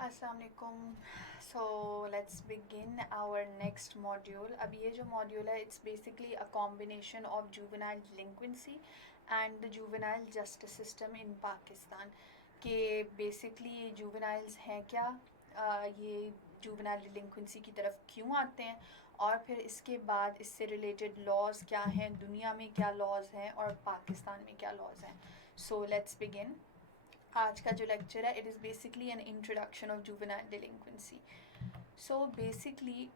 अस्सलाम वालेकुम। So let's begin our next module. अब ये जो मॉड्यूल है it's basically a combination of juvenile delinquency and the juvenile justice system in Pakistan. के बेसिकली जुवेनाइल्स हैं क्या, ये जुवेनाइल डिलिंक्वेंसी की तरफ क्यों आते हैं, और फिर इसके बाद इससे रिलेटेड लॉज क्या हैं, दुनिया में क्या लॉज हैं और पाकिस्तान में क्या लॉज हैं। So let's begin. आज का जो लेक्चर है it is basically an introduction of juvenile delinquency. So basically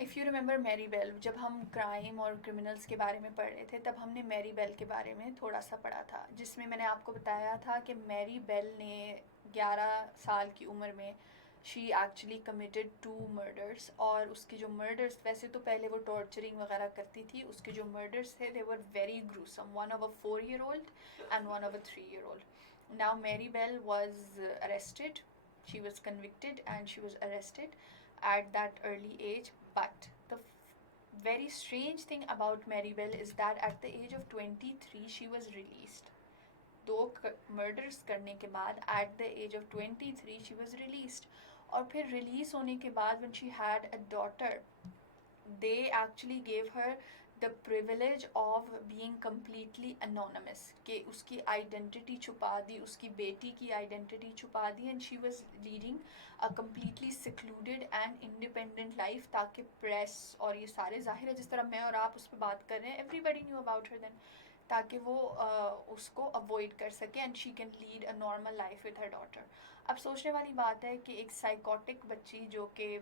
if you remember Mary Bell, जब हम क्राइम और क्रिमिनल्स के बारे में पढ़ रहे थे तब हमने मैरी बेल के बारे में थोड़ा सा पढ़ा था, जिसमें मैंने आपको बताया था कि मैरी बेल ने 11 साल की उम्र में शी एक्चुअली कमिटेड 2 मर्डर्स, और उसके जो मर्डर्स, वैसे तो पहले वो टॉर्चरिंग वगैरह करती थी, उसके जो मर्डर्स थे they were very gruesome, one of a 4-year-old and one of a 3-year-old. Now Mary Bell was arrested, she was convicted and she was arrested at that early age. But the very strange thing about Mary Bell is that at the age of 23 she was released. दो murders करने के बाद at the age of 23 she was released, और फिर release होने के बाद when she had a daughter they actually gave her the privilege of being completely anonymous, कि उसकी आइडेंटिटी छुपा दी, उसकी बेटी की आइडेंटिटी छुपा दी, and she was leading a completely secluded and independent life, ताकि प्रेस और ये सारे, जाहिर है जिस तरह मैं और आप उस पर बात कर रहे हैं, everybody knew about her then, ताकि वो उसको अवॉइड कर सके and she can lead a normal life with her daughter. अब सोचने वाली बात है कि एक साइकोटिक बच्ची जो कि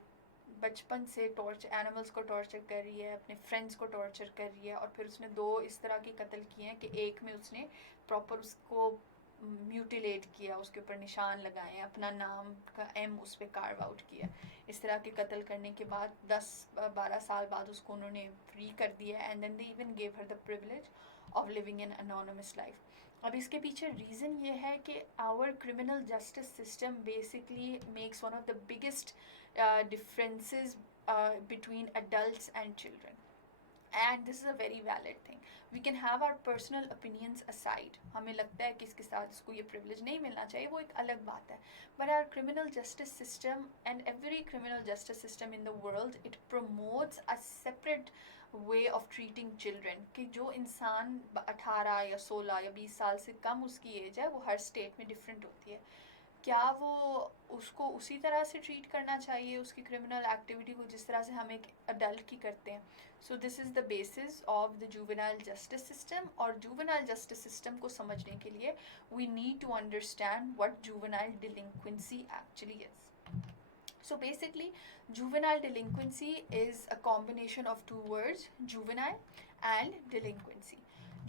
बचपन से एनिमल्स को टॉर्चर कर रही है, अपने फ्रेंड्स को टॉर्चर कर रही है, और फिर उसने 2 इस तरह के कत्ल किए हैं कि एक में उसने प्रॉपर उसको म्यूटिलेट किया, उसके ऊपर निशान लगाए हैं, अपना नाम का एम उस पर कार्व आउट किया। इस तरह के कत्ल करने के बाद 10-12 साल बाद उसको उन्होंने फ्री कर दिया, and then they even gave her the privilege of living an anonymous life. अब इसके पीछे रीज़न ये है कि our criminal justice system basically makes one of the biggest differences between adults and children, and this is a very valid thing. We can have our personal opinions aside, हमें लगता है कि इसके साथ इसको ये privilege नहीं मिलना चाहिए, वो एक अलग बात है, but our criminal justice system and every criminal justice system in the world, it promotes a separate way of treating children, कि जो इंसान 18 या 16 या 20 साल से कम उसकी एज है, वो हर स्टेट में डिफरेंट होती है, क्या वो उसको उसी तरह से ट्रीट करना चाहिए, उसकी क्रिमिनल एक्टिविटी को जिस तरह से हम एक अडल्ट की करते हैं। So this is the basis of the juvenile justice system, और जुवेनाइल जस्टिस सिस्टम को समझने के लिए we need to understand what juvenile delinquency actually is. So basically, juvenile delinquency is a combination of 2 words, juvenile and delinquency.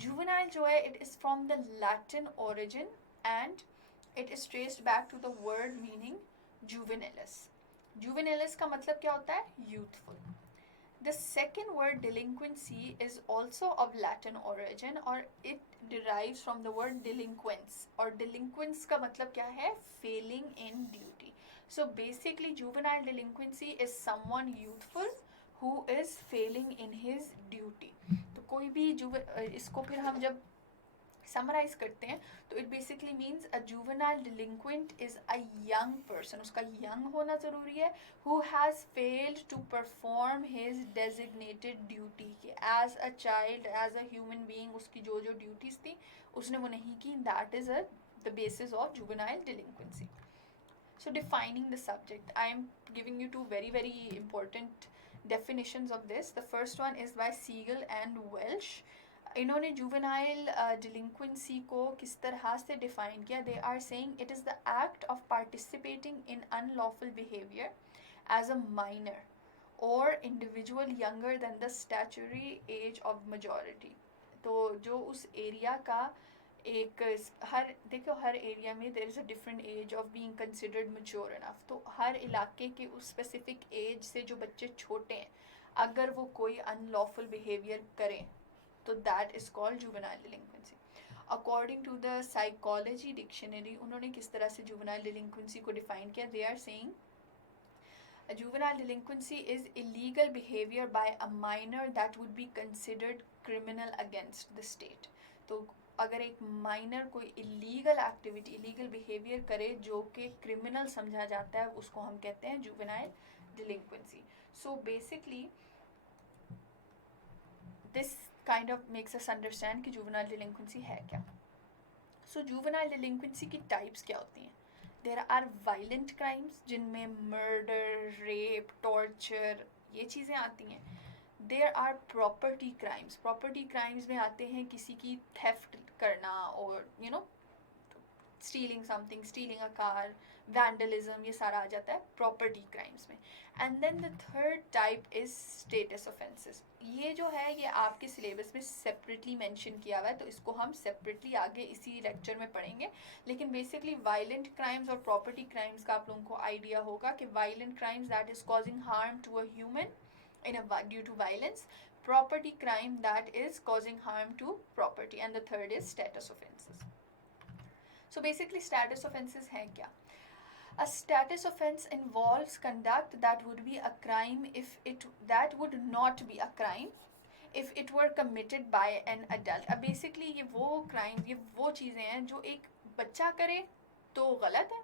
Juvenile जो है, it is from the Latin origin and it is traced back to the word meaning juvenilis. Juvenilis का मतलब क्या होता है? Youthful. The second word delinquency is also of Latin origin, और it derives from the word delinquens, और delinquents का मतलब क्या है? Failing in duty. So basically juvenile delinquency is someone youthful who is failing in his duty. तो कोई भी इसको फिर हम जब समराइज करते हैं तो it basically means a juvenile delinquent is a young person, उसका यंग होना ज़रूरी है, who has failed to perform his designated duty, कि as a child, as a human being उसकी जो जो ड्यूटीज़ थी उसने वो नहीं की. That is the basis of juvenile delinquency. So defining the subject, I am giving you 2 very important definitions of this. The first one is by Siegel and Welsh. इन्होंने juvenile delinquency को किस तरह से डिफाइन किया? They are saying it is the act of participating in unlawful behaviour as a minor और individual younger than the statutory age of majority. तो जो उस एरिया का एक, हर देखो हर एरिया में there is a different age of being considered mature enough, तो हर इलाके के उस स्पेसिफिक एज से जो बच्चे छोटे हैं, अगर वो कोई अनलॉफुल बिहेवियर करें तो that is called juvenile delinquency. According to the psychology dictionary, उन्होंने किस तरह से जुवेनाइल डिलिंक्वेंसी को डिफाइन किया? They are saying a juvenile delinquency is illegal behavior by a minor that would be considered criminal against the state. तो अगर एक माइनर कोई इलीगल एक्टिविटी, इलीगल बिहेवियर करे जो कि क्रिमिनल समझा जाता है, उसको हम कहते हैं juvenile delinquency. So basically this kind of makes us understand कि जुवेनाइल डिलिंक्वेंसी है क्या. सो जुवेनाइल डिलिंक्वेंसी की टाइप्स क्या होती हैं. देयर आर वायलेंट क्राइम्स जिनमें मर्डर, रेप, टॉर्चर ये चीज़ें आती हैं. There are property crimes. Property crimes में आते हैं किसी की थेफ्ट करना और you know stealing something, stealing a car, vandalism, ये सारा आ जाता है प्रॉपर्टी क्राइम्स में. And then the third type is status offences. ये जो है ये आपके सिलेबस में सेपरेटली मेंशन किया हुआ है, तो इसको हम सेपरेटली आगे इसी लेक्चर में पढ़ेंगे. लेकिन बेसिकली वायलेंट क्राइम्स और प्रॉपर्टी क्राइम्स का आप लोगों को आइडिया होगा कि violent crimes that is causing harm to a human due to violence, property crime that is causing harm to property, and the third is status offenses. So basically status offenses हैं क्या. A status offense involves conduct that would be a crime if it that would not be a crime if it were committed by an adult. अब basically ये वो crime, ये वो चीज़ें हैं जो एक बच्चा करे तो गलत है,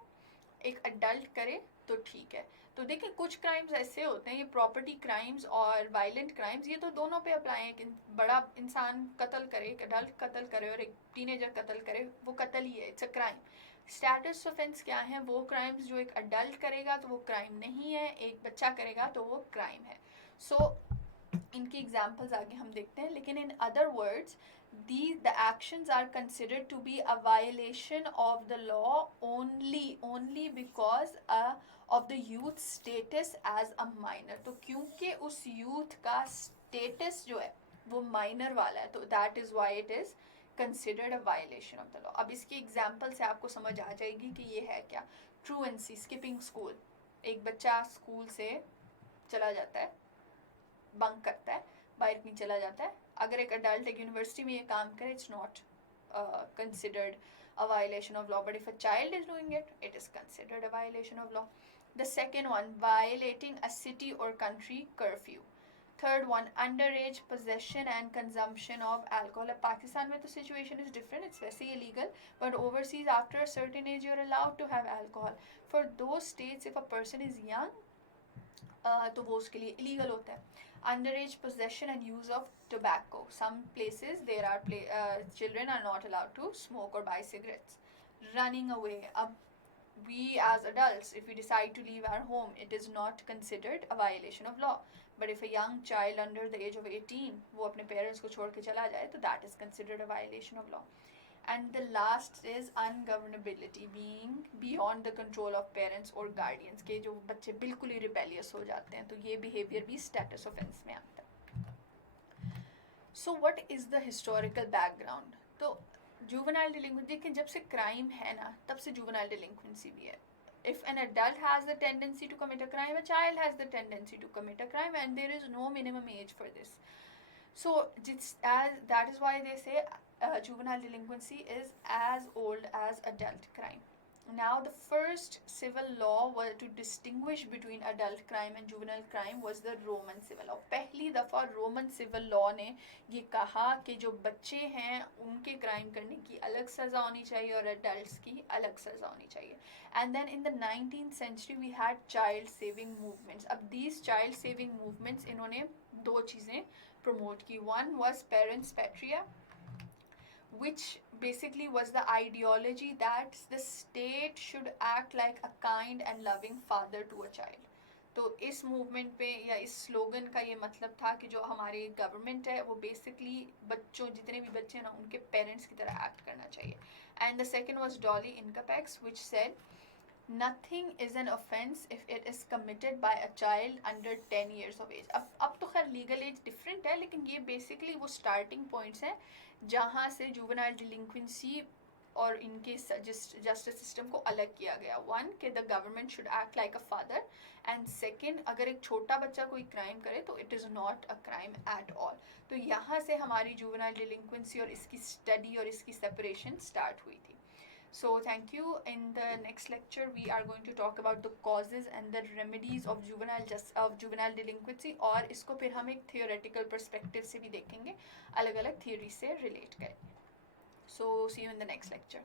एक अडल्ट करे तो ठीक है. तो देखिए कुछ क्राइम्स ऐसे होते हैं, ये प्रॉपर्टी क्राइम्स और वायलेंट क्राइम्स ये तो दोनों पे अप्लाई है. कि बड़ा इंसान कत्ल करे, एक अडल्ट कत्ल करे और एक टीनेजर कत्ल करे, वो कत्ल ही है, it's a crime. Status offence क्या है, वो क्राइम्स जो एक अडल्ट करेगा तो वो क्राइम नहीं है, एक बच्चा करेगा तो वो क्राइम है. सो इनकी एग्जाम्पल्स आगे हम देखते हैं. लेकिन in other words the actions are considered to be a violation of the law only because of the youth status as a minor. तो क्योंकि उस youth का status जो है वो minor वाला है, तो that is why it is considered a violation of the law. अब इसकी एग्जाम्पल से आपको समझ आ जाएगी कि ये है क्या. truancy, skipping school. एक बच्चा स्कूल से चला जाता है, बंक करता है, बाहर नहीं चला जाता है. अगर एक अडल्ट एक यूनिवर्सिटी में ये काम करे, it's not considered a violation of law, but if a child is doing it, it is considered a violation of law. The second one, violating a city or country curfew. Third one, underage possession and consumption of alcohol. अब पाकिस्तान में तो situation is different, it's वैसे ही illegal, but overseas after a certain age you're allowed to have alcohol. For those states, if a person is young, तो वो उसके लिए illegal होता है. Underage possession and use of tobacco. Some places there are children are not allowed to smoke or buy cigarettes. Running away. We as adults, if we decide to leave our home, it is not considered a violation of law. But if a young child under the age of 18 वो अपने parents को छोड़ के चला जाए, तो that is considered a violation of law. And the last is ungovernability, being beyond the control of parents or guardians. के जो बच्चे बिल्कुल ही rebellious हो जाते हैं, तो ये behavior भी status offense में आता है. So what is the historical background? तो juvenile delinquency, देखिए जब से crime है ना, तब से juvenile delinquency भी है. If an adult has the tendency to commit a crime, a child has the tendency to commit a crime, and there is no minimum age for this. So that is why they say juvenile delinquency is as old as adult crime. Now the first civil law to distinguish between adult crime and juvenile crime was the Roman civil law. पहली दफ़ा Roman civil law ने ये कहा कि जो बच्चे हैं उनके क्राइम करने की अलग सज़ा होनी चाहिए और adults की अलग सज़ा होनी चाहिए. And then in the 19th century we had child saving movements. अब these child saving movements इन्होंने दो चीज़ें promote की. One was parents patria, which basically was the ideology that the state should act like a kind and loving father to a child. तो इस मूवमेंट पे या इस स्लोगन का ये मतलब था कि जो हमारी गवर्नमेंट है वो बेसिकली बच्चों, जितने भी बच्चे हैं ना, उनके पेरेंट्स की तरह एक्ट करना चाहिए. एंड द सेकंड वाज डॉली इनकपैक्स, which said nothing is an offense if it is committed by a child under 10 years of age. अब तो खैर लीगल एज डिफरेंट है, लेकिन ये बेसिकली वो स्टार्टिंग पॉइंट्स हैं जहाँ से जुवेनाइल डिलिंक्वेंसी और इनके जस्टिस सिस्टम को अलग किया गया. वन कि the government should act like a father, and second अगर एक छोटा बच्चा कोई क्राइम करे तो it is not a crime at all. तो यहाँ से हमारी जुवेनाइल डिलिंक्वेंसी और इसकी स्टडी और इसकी सेपरेशन स्टार्ट हुई थी. So thank you. In the next lecture we are going to talk about the causes and the remedies of juvenile delinquency, और इसको फिर हम एक theoretical perspective से भी देखेंगे, अलग अलग theory से relate करेंगे. So see you in the next lecture.